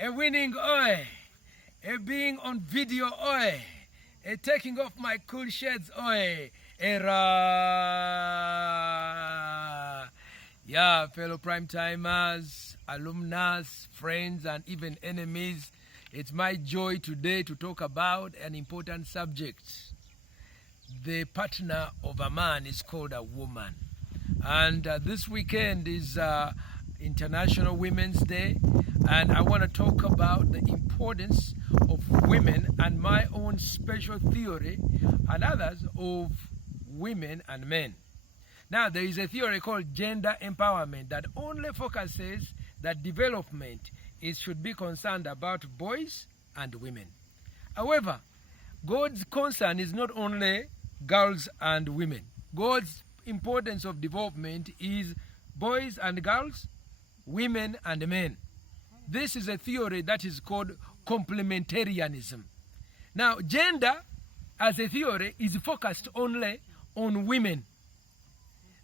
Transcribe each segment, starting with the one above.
a winning oi, a being on video oi, a taking off my cool shades oi, era. Yeah, fellow prime timers, alumnus, friends, and even enemies, it's my joy today to talk about an important subject. The partner of a man is called a woman. And this weekend is International Women's Day, and I want to talk about the importance of women and my own special theory and others of women and men. Now, there is a theory called gender empowerment that only focuses that development should be concerned about boys and women. However, God's concern is not only girls and women. God's importance of development is boys and girls, women and men. This is a theory that is called complementarianism. Now, gender as a theory is focused only on women.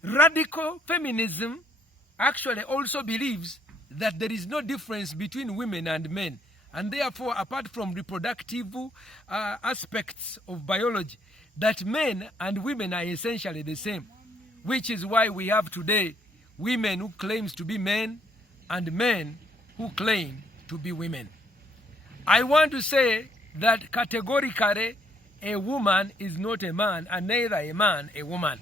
Radical feminism actually also believes that there is no difference between women and men, and therefore, apart from reproductive aspects of biology, that men and women are essentially the same, which is why we have today women who claims to be men and men who claim to be women. I want to say that categorically a woman is not a man and neither a man a woman,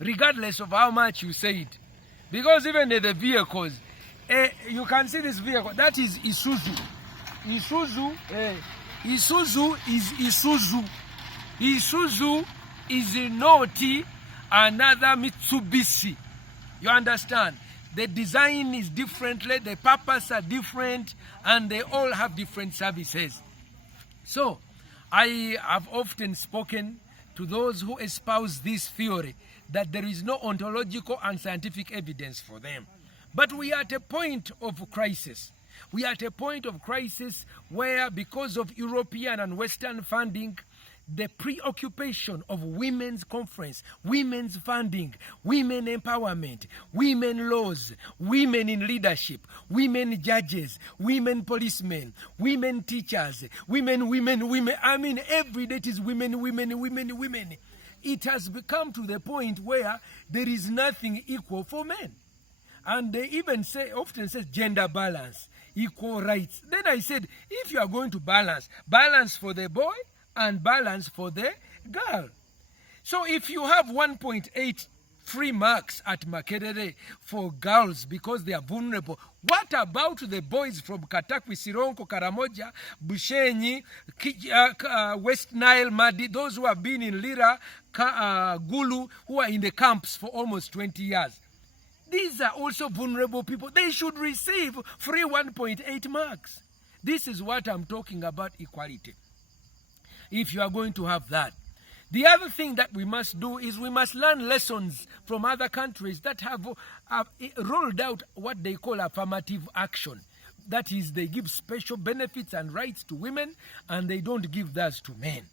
regardless of how much you say it. Because even in the vehicles, you can see this vehicle, that is Isuzu. Isuzu is Isuzu. Isuzu is not another Mitsubishi. You understand? The design is differently, the purpose are different, and they all have different services. So, I have often spoken to those who espouse this theory that there is no ontological and scientific evidence for them. But we are at a point of crisis. We are at a point of crisis where, because of European and Western funding, the preoccupation of women's conference, women's funding, women empowerment, women laws, women in leadership, women judges, women policemen, women teachers, women. I mean, every day it is women. It has become to the point where there is nothing equal for men. And they even often say gender balance, equal rights. Then I said, if you are going to balance for the boy and balance for the girl. So if you have 1.8 free marks at Makerere for girls because they are vulnerable, what about the boys from Katakwi, Sironko, Karamoja, Bushenyi, West Nile, Madi, those who have been in Lira, Gulu, who are in the camps for almost 20 years? These are also vulnerable people. They should receive free 1.8 marks. This is what I'm talking about, equality. If you are going to have that. The other thing that we must do is we must learn lessons from other countries that have rolled out what they call affirmative action. That is, they give special benefits and rights to women and they don't give that to men.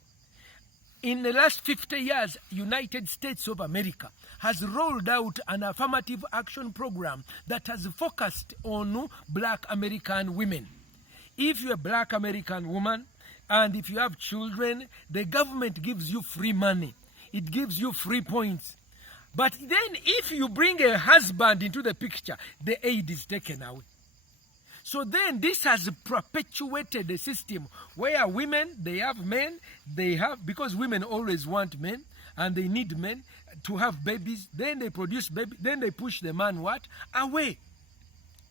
In the last 50 years, United States of America has rolled out an affirmative action program that has focused on black American women. If you're a black American woman, and if you have children, the government gives you free money. It gives you free points. But then if you bring a husband into the picture, the aid is taken away. So then this has perpetuated the system where women, they have men, because women always want men, and they need men to have babies. Then they produce babies. Then they push the man away.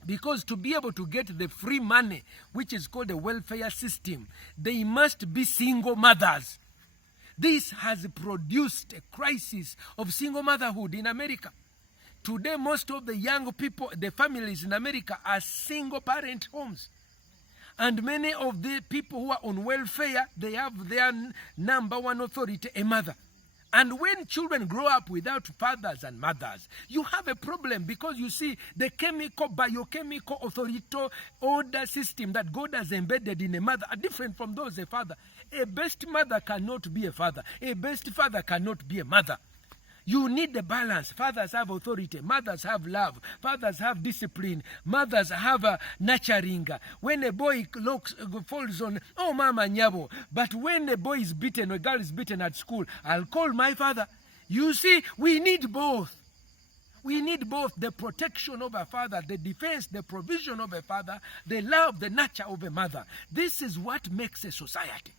Because to be able to get the free money, which is called the welfare system, they must be single mothers. This has produced a crisis of single motherhood in America. Today, most of the young people, the families in America, are single parent homes. And many of the people who are on welfare, they have their number one authority, a mother. And when children grow up without fathers and mothers, you have a problem because you see the biochemical authoritative order system that God has embedded in a mother are different from those a father. A best mother cannot be a father. A best father cannot be a mother. You need the balance. Fathers have authority. Mothers have love. Fathers have discipline. Mothers have nurturing. When a boy falls on, oh, mama nyabo. But when a boy is beaten, or a girl is beaten at school, I'll call my father. You see, we need both. We need both the protection of a father, the defense, the provision of a father, the love, the nurture of a mother. This is what makes a society.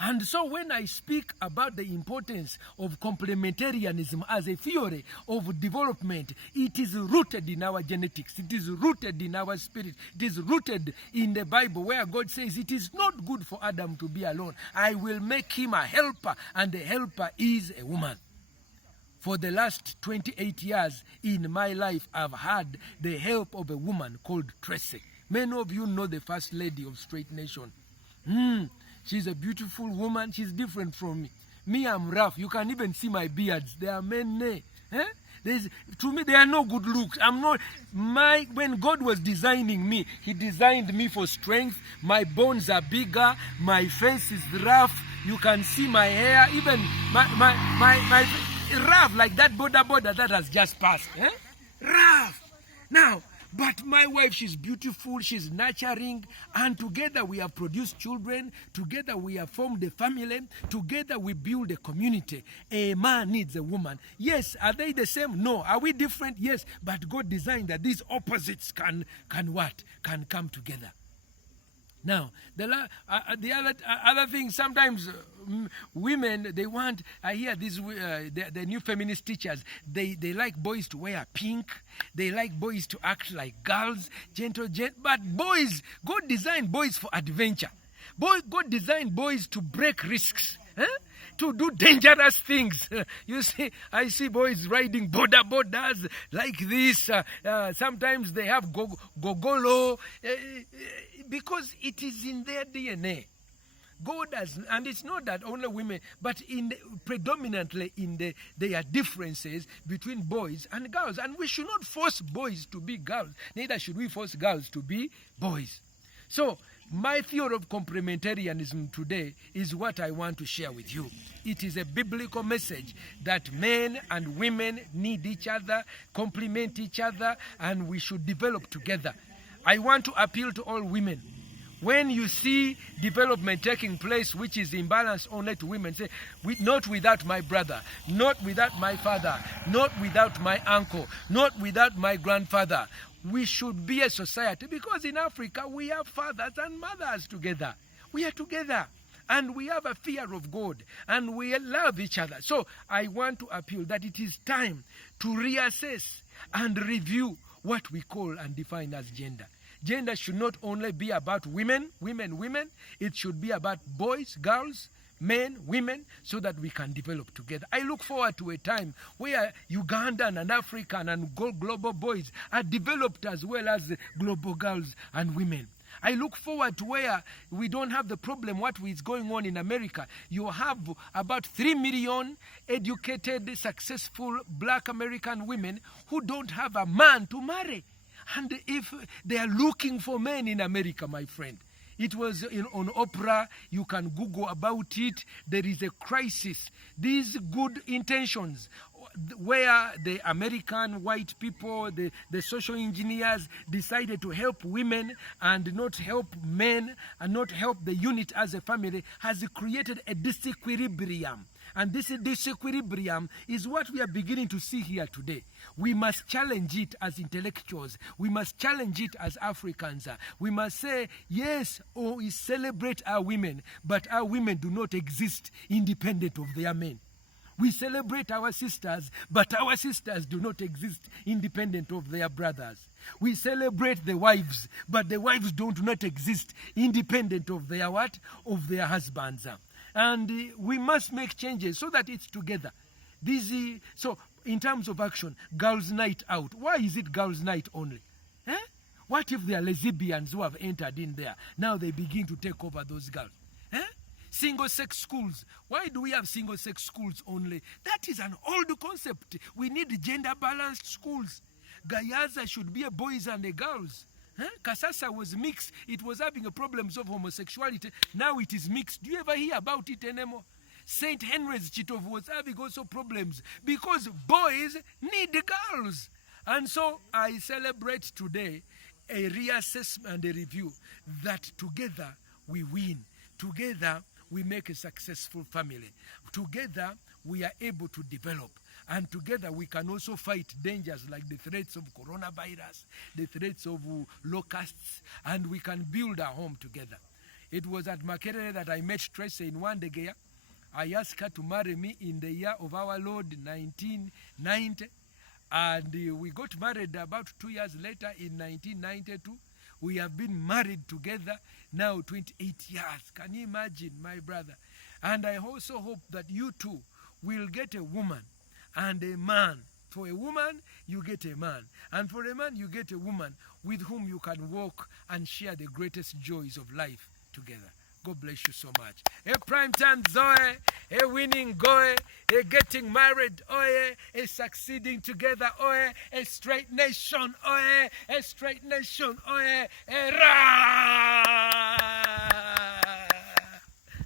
And so when I speak about the importance of complementarianism as a theory of development, it is rooted in our genetics. It is rooted in our spirit. It is rooted in the Bible where God says it is not good for Adam to be alone. I will make him a helper, and the helper is a woman. For the last 28 years in my life, I've had the help of a woman called Tracy. Many of you know the First Lady of Straight Nation. She's a beautiful woman. She's different from me. Me, I'm rough. You can even see my beards. They are many. To me, they are no good looks. When God was designing me, He designed me for strength. My bones are bigger. My face is rough. You can see my hair. Even my rough, like that border that has just passed. Rough. Now, but my wife, she's beautiful, she's nurturing, and together we have produced children, together we have formed a family, together we build a community. A man needs a woman. Yes, are they the same? No. Are we different? Yes, but God designed that these opposites can come together. Now, the other thing, sometimes women, they want, I hear these, the new feminist teachers, they like boys to wear pink, they like boys to act like girls, gentle, but boys, God designed boys for adventure. God designed boys to break risks. To do dangerous things. You see, I see boys riding borders like this. Sometimes they have gogolo because it is in their DNA. God has, and it's not that only women, but predominantly in there are differences between boys and girls. And we should not force boys to be girls. Neither should we force girls to be boys. So, my theory of complementarianism today is what I want to share with you. It is a biblical message that men and women need each other, complement each other, and we should develop together. I want to appeal to all women. When you see development taking place which is imbalance only to women, say, not without my brother, not without my father, not without my uncle, not without my grandfather. We should be a society, because in Africa we have fathers and mothers together. We are together and we have a fear of God and we love each other. So I want to appeal that it is time to reassess and review what we call and define as gender. Gender should not only be about women. It should be about boys, girls, men, women, so that we can develop together. I look forward to a time where Ugandan and African and global boys are developed as well as global girls and women. I look forward to where we don't have the problem what is going on in America. You have about 3 million educated, successful black American women who don't have a man to marry. And if they are looking for men in America, my friend, it was on Oprah, you can Google about it. There is a crisis. These good intentions where the American white people, the social engineers decided to help women and not help men and not help the unit as a family, has created a disequilibrium. And this disequilibrium is what we are beginning to see here today. We must challenge it as intellectuals. We must challenge it as Africans. We must say, yes, we celebrate our women, but our women do not exist independent of their men. We celebrate our sisters, but our sisters do not exist independent of their brothers. We celebrate the wives, but the wives do not exist independent of their what? Of their husbands. And we must make changes so that it's together. So in terms of action, girls' night out. Why is it girls' night only? What if there are lesbians who have entered in there? Now they begin to take over those girls. Single-sex schools. Why do we have single-sex schools only? That is an old concept. We need gender-balanced schools. Gayaza should be a boys and a girls. Kasasa was mixed. It was having problems of homosexuality. Now it is mixed. Do you ever hear about it anymore? St. Henry's Chitovu was having also problems because boys need girls. And so I celebrate today a reassessment and a review that together we win. Together we make a successful family. Together we are able to develop. And together we can also fight dangers like the threats of coronavirus, the threats of locusts, and we can build our home together. It was at Makerere that I met Tracy in Wandegeya. I asked her to marry me in the year of our Lord 1990. And we got married about 2 years later in 1992. We have been married together now 28 years. Can you imagine, my brother? And I also hope that you too will get a woman and a man. For a woman, you get a man. And for a man, you get a woman with whom you can walk and share the greatest joys of life together. God bless you so much. A prime time Zoe, a winning Goe, a getting married Oe, a succeeding together Oe, a straight nation Oe, a straight nation Oe, a